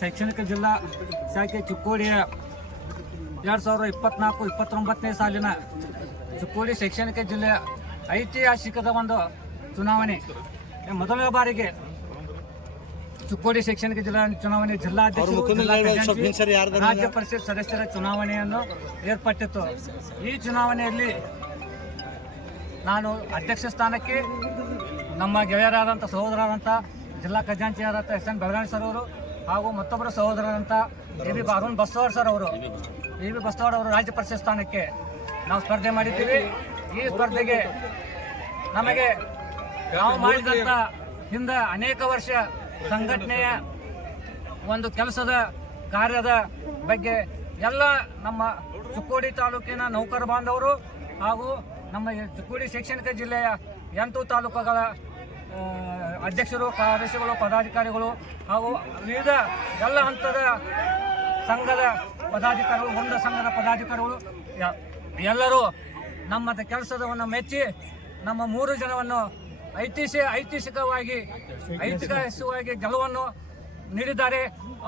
ಶೈಕ್ಷಣಿಕ ಜಿಲ್ಲಾ ಶಾಖೆ ಚಿಕ್ಕೋಡಿಯ ಎರಡು ಸಾವಿರದ ಇಪ್ಪತ್ನಾಲ್ಕು ಇಪ್ಪತ್ತೊಂಬತ್ತನೇ ಸಾಲಿನ ಚಿಕ್ಕೋಡಿ ಶೈಕ್ಷಣಿಕ ಜಿಲ್ಲೆಯ ಐತಿಹಾಸಿಕದ ಒಂದು ಚುನಾವಣೆ. ಮೊದಲ ಬಾರಿಗೆ ಚಿಕ್ಕೋಡಿ ಶೈಕ್ಷಣಿಕ ಜಿಲ್ಲಾ ಚುನಾವಣೆ ಜಿಲ್ಲಾಧ್ಯಕ್ಷ ರಾಜ್ಯ ಪರಿಷತ್ ಸದಸ್ಯರ ಚುನಾವಣೆಯನ್ನು ಏರ್ಪಟ್ಟಿತ್ತು. ಈ ಚುನಾವಣೆಯಲ್ಲಿ ನಾನು ಅಧ್ಯಕ್ಷ ಸ್ಥಾನಕ್ಕೆ ನಮ್ಮ ಗೆಳೆಯರಾದಂಥ ಸಹೋದರಾದಂಥ ಜಿಲ್ಲಾ ಖಜಾಂಚಿಯಾದಂಥ ಎಸ್ ಎನ್ ಬೆಳಗಾವಿ ಸರ್ ಅವರು ಹಾಗೂ ಮತ್ತೊಬ್ಬರ ಸಹೋದರನಂತ A B Arun Bastawad sir ಅವರು. ಎ ಬಿ ಬಸ್ತವಾಡ್ ಅವರು ರಾಜ್ಯ ಪರಿಷತ್ ಸ್ಥಾನಕ್ಕೆ ನಾವು ಸ್ಪರ್ಧೆ ಮಾಡಿದ್ದೀವಿ. ಈ ಸ್ಪರ್ಧೆಗೆ ನಮಗೆ ನಾವು ಮಾಡಿದಂಥ ಹಿಂದೆ ಅನೇಕ ವರ್ಷ ಸಂಘಟನೆಯ ಒಂದು ಕೆಲಸದ ಕಾರ್ಯದ ಬಗ್ಗೆ ಎಲ್ಲ ನಮ್ಮ ಚಿಕ್ಕೋಡಿ ತಾಲೂಕಿನ ನೌಕರ ಬಾಂಧವರು ಹಾಗೂ ನಮ್ಮ ಚಿಕ್ಕೋಡಿ ಶೈಕ್ಷಣಿಕ ಜಿಲ್ಲೆಯ ಎಂಟು ತಾಲೂಕುಗಳ ಅಧ್ಯಕ್ಷರು, ಕಾರ್ಯದರ್ಶಿಗಳು, ಪದಾಧಿಕಾರಿಗಳು ಹಾಗೂ ವಿವಿಧ ಎಲ್ಲ ಹಂತದ ಸಂಘದ ಪದಾಧಿಕಾರಿಗಳು ಒಂದು ಸಂಘದ ಪದಾಧಿಕಾರಿಗಳು ಎಲ್ಲರೂ ನಮ್ಮ ಕೆಲಸದವನ್ನು ಮೆಚ್ಚಿ ನಮ್ಮ ಮೂರು ಜನವನ್ನು ಐತಿಹಾಸಿಕ ಐತಿಹಾಸಿಕವಾಗಿ ಐತಿಹಾಸಿಕವಾಗಿ ಗೆಲುವನ್ನು ನೀಡಿದ್ದಾರೆ.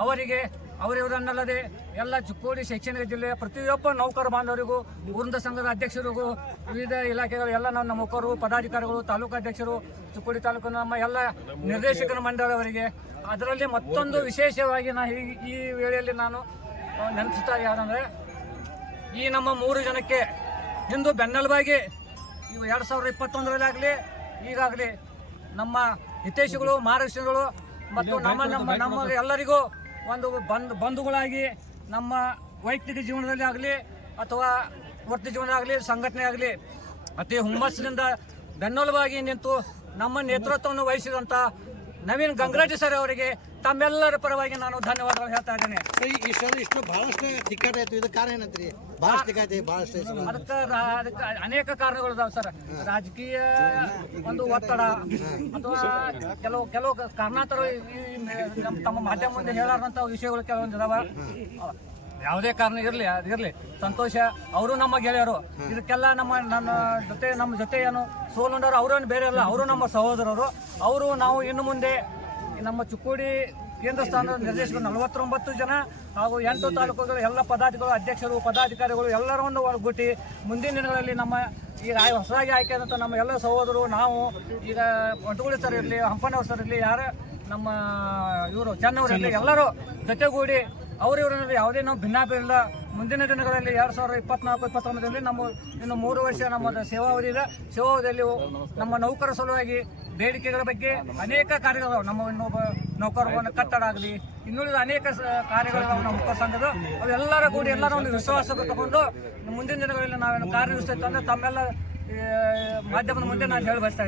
ಅವರಿಗೆ ಅವರಿವರನ್ನಲ್ಲದೆ ಎಲ್ಲ ಚಿಕ್ಕೋಡಿ ಶೈಕ್ಷಣಿಕ ಜಿಲ್ಲೆಯ ಪ್ರತಿಯೊಬ್ಬ ನೌಕರ ಬಾಂಧವರಿಗೂ ವೃಂದ ಸಂಘದ ಅಧ್ಯಕ್ಷರಿಗೂ ವಿವಿಧ ಇಲಾಖೆಗಳು ಎಲ್ಲ ನಮ್ಮ ನೌಕರರು ಪದಾಧಿಕಾರಿಗಳು ತಾಲೂಕು ಅಧ್ಯಕ್ಷರು ಚಿಕ್ಕೋಡಿ ತಾಲೂಕಿನ ನಮ್ಮ ಎಲ್ಲ ನಿರ್ದೇಶಕರ ಮಂಡಳವರಿಗೆ ಅದರಲ್ಲಿ ಮತ್ತೊಂದು ವಿಶೇಷವಾಗಿ ನಾ ಈ ವೇಳೆಯಲ್ಲಿ ನಾನು ನೆನಪಿಸ್ತಾ ಯಾರಂದರೆ ಈ ನಮ್ಮ ಮೂರು ಜನಕ್ಕೆ ಇಂದು ಬೆನ್ನೆಲುಬಾಗಿ ಇವು ಎರಡು ಸಾವಿರದ ಇಪ್ಪತ್ತೊಂದರಲ್ಲಾಗಲಿ ಈಗಾಗಲಿ ನಮ್ಮ ಹಿತೈಷಿಗಳು ಮಾರ್ಗದರ್ಶಿಗಳು ಮತ್ತು ನಮ್ಮ ನಮ್ಮ ನಮ್ಮ ಎಲ್ಲರಿಗೂ ಒಂದು ಬಂಧು ಬಂಧುಗಳಾಗಿ ನಮ್ಮ ವೈಯಕ್ತಿಕ ಜೀವನದಲ್ಲಿ ಆಗಲಿ ಅಥವಾ ವೃತ್ತಿ ಜೀವನ ಆಗಲಿ, ಸಂಘಟನೆ ಆಗಲಿ, ಅತಿ ಹುಮ್ಮಸ್ಸಿನಿಂದ ಬೆನ್ನೆಲುಬಾಗಿ ನಿಂತು ನಮ್ಮ ನೇತೃತ್ವವನ್ನು ವಹಿಸಿದಂಥ ನವೀನ್ ಗಂಗರಾಜ್ ಸರ್ ಅವರಿಗೆ ತಮ್ಮೆಲ್ಲರ ಪರವಾಗಿ ನಾನು ಧನ್ಯವಾದಗಳು ಹೇಳ್ತಾ ಇದ್ದೇನೆ. ಸರಿ ಇಷ್ಟೊಂದು ಇಷ್ಟು ಬಹಳಷ್ಟು ಟಿಕೆಟ್ ಆಯ್ತು ಇದು ಕಾರಣ ಏನಂತ್ರಿ? ಅದಕ್ಕೆ ಅದಕ್ಕೆ ಅನೇಕ ಕಾರಣಗಳು ಇದಾವೆ ಸರ್. ರಾಜಕೀಯ ಒಂದು ಒತ್ತಡ ಅಥವಾ ಕೆಲವು ಕೆಲವು ಕಾರಣಾಂತರ ಈ- ಈ ನಮ್ಮ ತಮ್ಮ ಮಾಧ್ಯಮ ಮುಂದೆ ವಿಷಯಗಳು ಕೆಲವೊಂದು ಇದಾವ. ಯಾವುದೇ ಕಾರಣ ಇರಲಿ ಅದಿರಲಿ ಸಂತೋಷ ಅವರು ನಮ್ಮ ಗೆಳೆಯರು. ಇದಕ್ಕೆಲ್ಲ ನಮ್ಮ ನನ್ನ ಜೊತೆ ನಮ್ಮ ಜೊತೆ ಏನು ಸೋಲುಂಡವರು ಅವರೇನು ಬೇರೆ ಅಲ್ಲ ಅವರು ನಮ್ಮ ಸಹೋದರರು. ಅವರು ನಾವು ಇನ್ನು ಮುಂದೆ ನಮ್ಮ ಚುಕ್ಕೋಡಿ ಕೇಂದ್ರ ಸ್ಥಾನದ ನಿರ್ದೇಶಕರು ನಲವತ್ತೊಂಬತ್ತು ಜನ ಹಾಗೂ ಎಂಟು ತಾಲೂಕುಗಳ ಎಲ್ಲ ಪದಾಧಿಕಾರಿಗಳು ಅಧ್ಯಕ್ಷರು, ಪದಾಧಿಕಾರಿಗಳು ಎಲ್ಲರನ್ನು ಒಳಗೂಟಿ ಮುಂದಿನ ದಿನಗಳಲ್ಲಿ ನಮ್ಮ ಈಗ ಹೊಸದಾಗಿ ಆಯ್ಕೆಯಾದಂಥ ನಮ್ಮ ಎಲ್ಲ ಸಹೋದರರು, ನಾವು ಈಗ ಪಂಟಗುಳಿ ಸರ್ ಇರಲಿ, ಹಂಪನವ್ರ ಸರ್ ಇರಲಿ, ಯಾರ ನಮ್ಮ ಇವರು ಚೆನ್ನವರು ಇರಲಿ, ಎಲ್ಲರೂ ಜೊತೆಗೂಡಿ ಅವರು ಇವರಲ್ಲಿ ಯಾವುದೇ ನಾವು ಭಿನ್ನಾಭಿಪ್ರಾಯ ಇಲ್ಲ ಮುಂದಿನ ದಿನಗಳಲ್ಲಿ ಎರಡು ಸಾವಿರದ ಇಪ್ಪತ್ನಾಲ್ಕು ಇಪ್ಪತ್ತೊಂಬತ್ತರಲ್ಲಿ ನಮ್ಮ ಇನ್ನು ಮೂರು ವರ್ಷ ನಮ್ಮ ಸೇವಾವಧಿ ಇದೆ. ಸೇವಾವಧಿಯಲ್ಲಿ ನಮ್ಮ ನೌಕರ ಸಲುವಾಗಿ ಬೇಡಿಕೆಗಳ ಬಗ್ಗೆ ಅನೇಕ ಕಾರ್ಯಗಳು ನಮ್ಮ ಇನ್ನೊಬ್ಬ ನೌಕರವನ್ನು ಕಟ್ಟಡ ಆಗಲಿ, ಇನ್ನುಳಿದ ಅನೇಕ ಕಾರ್ಯಗಳು ನಮ್ಮ ನೌಕರ ಸಂಘದ, ಅವೆಲ್ಲರ ಕೂಡಿ ಎಲ್ಲರ ಒಂದು ವಿಶ್ವಾಸ ತಗೊಂಡು ಮುಂದಿನ ದಿನಗಳಲ್ಲಿ ನಾವೇನು ಕಾರ್ಯನಿರ್ವಹಿಸ್ತೇವೆ ಅಂದರೆ ತಮ್ಮೆಲ್ಲ ಮಾಧ್ಯಮದ ಮುಂದೆ ನಾನು ಹೇಳಿ ಬಯಸ್ತಾ